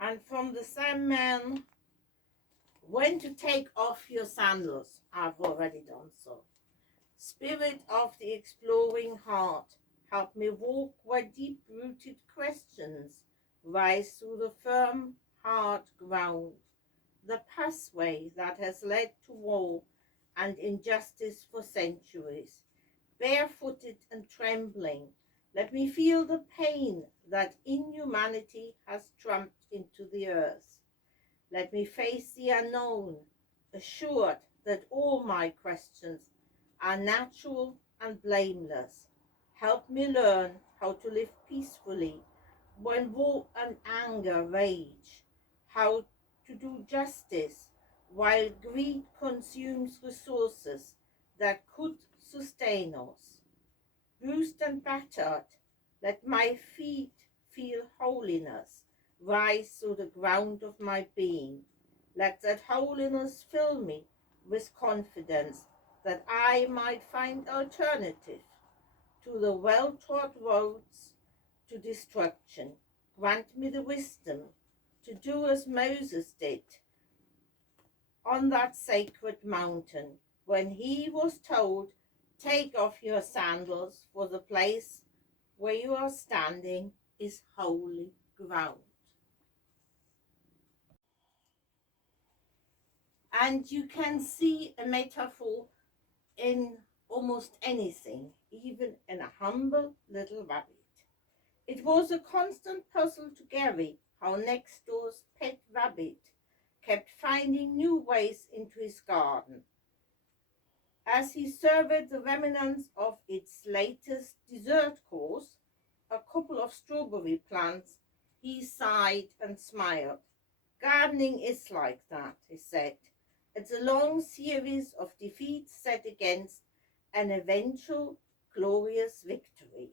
And from the same man, when to take off your sandals, I've already done so. Spirit of the exploring heart, help me walk where deep-rooted questions rise through the firm, hard ground, the pathway that has led to war and injustice for centuries. Barefooted and trembling, let me feel the pain that inhumanity has tramped into the earth. Let me face the unknown, assured that all my questions are natural and blameless. Help me learn how to live peacefully when war and anger rage, how to do justice while greed consumes resources that could sustain us. Bruised and battered, let my feet feel holiness rise through the ground of my being. Let that holiness fill me with confidence that I might find alternative to the well-trod roads to destruction. Grant me the wisdom to do as Moses did on that sacred mountain when he was told, take off your sandals, for the place where you are standing is holy ground. And you can see a metaphor in almost anything, even in a humble little rabbit. It was a constant puzzle to Gary how next door's pet rabbit kept finding new ways into his garden. As he surveyed the remnants of its latest dessert course, a couple of strawberry plants, he sighed and smiled. Gardening is like that, he said. It's a long series of defeats set against an eventual glorious victory.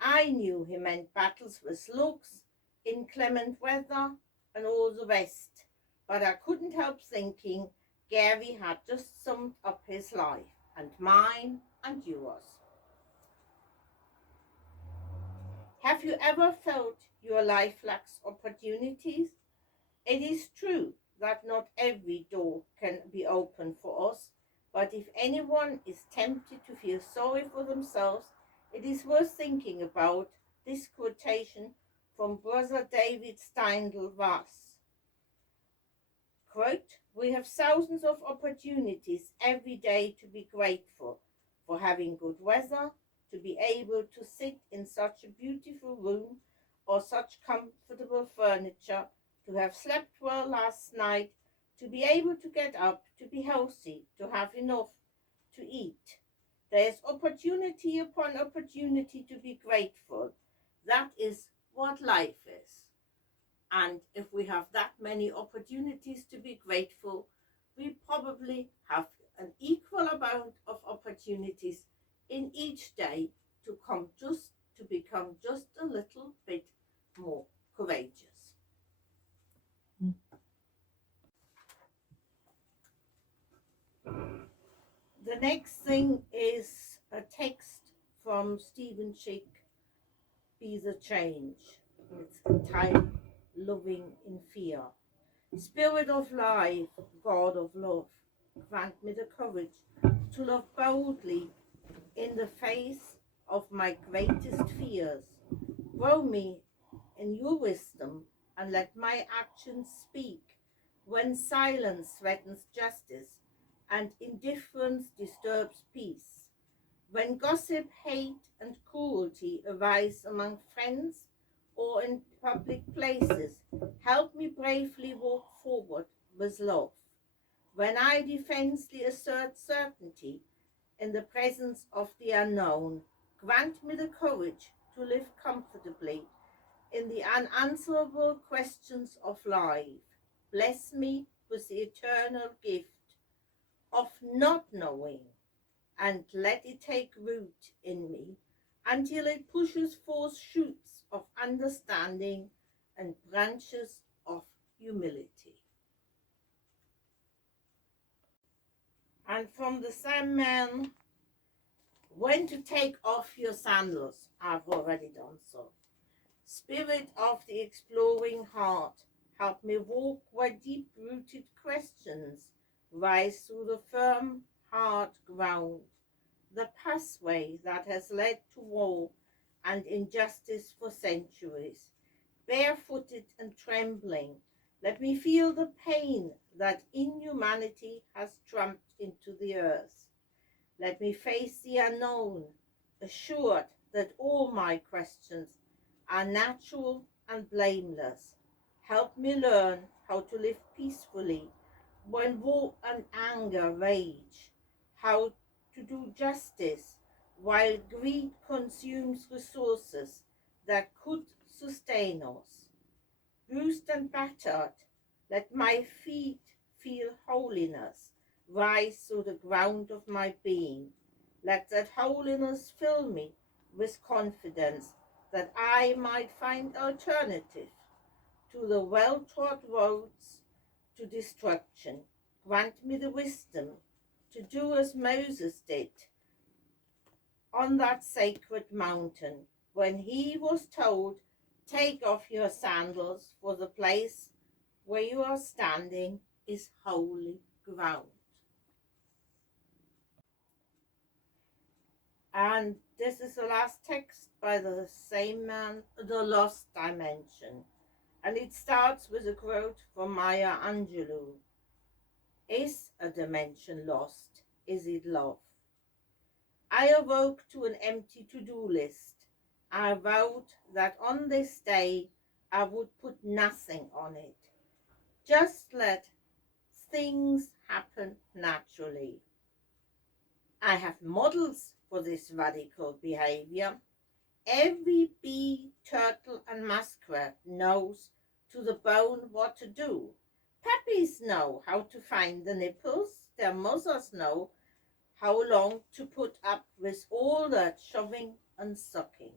I knew he meant battles with slugs, inclement weather, and all the rest, but I couldn't help thinking Gary had just summed up his life, and mine and yours. Have you ever felt your life lacks opportunities? It is true that not every door can be opened for us, but if anyone is tempted to feel sorry for themselves, it is worth thinking about this quotation from Brother David Steindl Vass. Quote, we have thousands of opportunities every day to be grateful for having good weather, to be able to sit in such a beautiful room or such comfortable furniture, to have slept well last night, to be able to get up, to be healthy, to have enough to eat. There is opportunity upon opportunity to be grateful. That is what life is. And if we have that many opportunities to be grateful, we probably have an equal amount of opportunities in each day to become just a little bit more courageous. The next thing is a text from Stephen Chick, Be the Change. It's entitled Loving in Fear. Spirit of life, God of love, grant me the courage to love boldly in the face of my greatest fears. Grow me in your wisdom and let my actions speak when silence threatens justice and indifference disturbs peace. When gossip, hate, and cruelty arise among friends or in public places, help me bravely walk forward with love. When I defensively assert certainty in the presence of the unknown, grant me the courage to live comfortably in the unanswerable questions of life. Bless me with the eternal gift of not knowing, and let it take root in me until it pushes forth shoots of understanding and branches of humility. And from the same man, when to take off your sandals, I've already done so. Spirit of the exploring heart, help me walk where deep-rooted questions rise through the firm, hard ground, the pathway that has led to war and injustice for centuries. Barefooted and trembling, let me feel the pain that inhumanity has tramped into the earth. Let me face the unknown, assured that all my questions are natural and blameless. Help me learn how to live peacefully when war and anger rage, how to do justice while greed consumes resources that could sustain us. Bruised and battered, let my feet feel holiness rise through the ground of my being. Let that holiness fill me with confidence that I might find alternative to the well-trod roads to destruction. Grant me the wisdom to do as Moses did on that sacred mountain when he was told, "Take off your sandals, for the place where you are standing is holy ground." And this is the last text by the same man, The Lost Dimension. And it starts with a quote from Maya Angelou. Is a dimension lost? Is it love? I awoke to an empty to-do list. I vowed that on this day I would put nothing on it. Just let things happen naturally. I have models for this radical behavior. Every bee, turtle, and muskrat knows to the bone what to do. Puppies know how to find the nipples. Their mothers know how long to put up with all that shoving and sucking.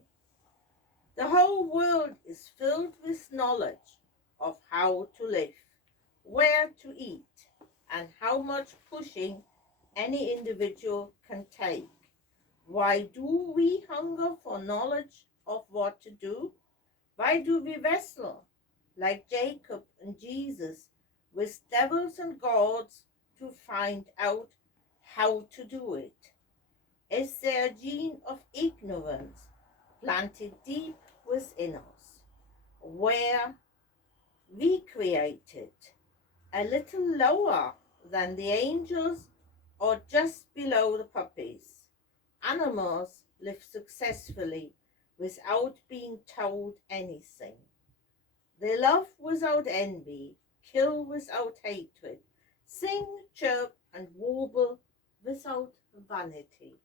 The whole world is filled with knowledge of how to live, where to eat, and how much pushing any individual can take. Why do we hunger for knowledge of what to do? Why do we wrestle, like Jacob and Jesus, with devils and gods to find out how to do it? Is there a gene of ignorance planted deep within us, where we created a little lower than the angels or just below the puppies? Animals live successfully without being told anything. They love without envy, kill without hatred, sing, chirp, and warble without vanity.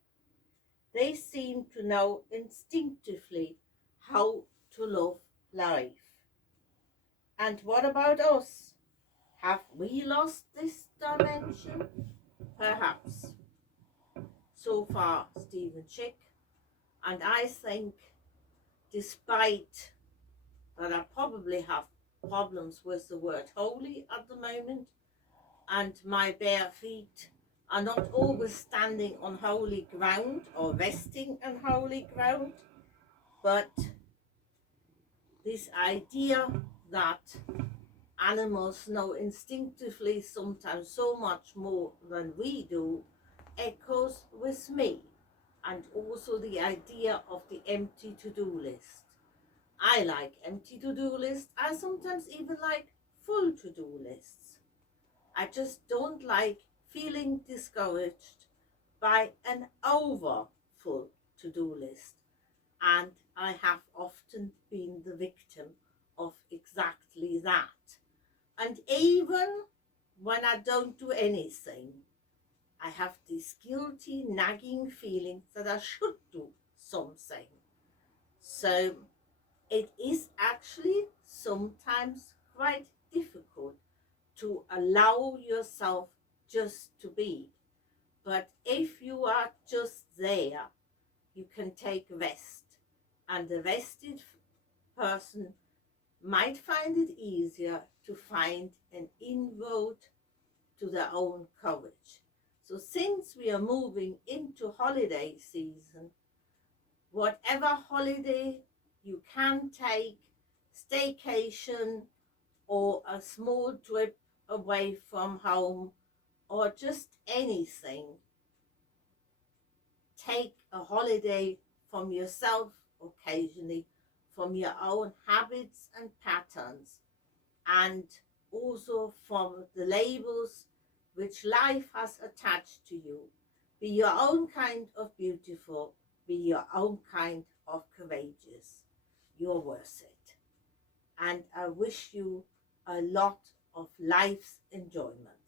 They seem to know instinctively how to love life. And what about us? Have we lost this dimension? Perhaps. So far, Stephen Chick. And I think, despite that I probably have problems with the word holy at the moment, and my bare feet are not always standing on holy ground or resting on holy ground, but this idea that animals know instinctively sometimes so much more than we do echoes with me, and also the idea of the empty to-do list. I like empty to-do lists. I sometimes even like full to-do lists. I just don't like feeling discouraged by an over full to-do list. And I have often been the victim of exactly that. And even when I don't do anything, I have this guilty, nagging feeling that I should do something. So it is actually sometimes quite difficult to allow yourself just to be. But if you are just there, you can take rest. And the rested person might find it easier to find an inroad to their own courage. So since we are moving into holiday season, whatever holiday you can take, staycation, or a small trip away from home, or just anything. Take a holiday from yourself occasionally, from your own habits and patterns, and also from the labels which life has attached to you. Be your own kind of beautiful, be your own kind of courageous. You're worth it. And I wish you a lot of life's enjoyment.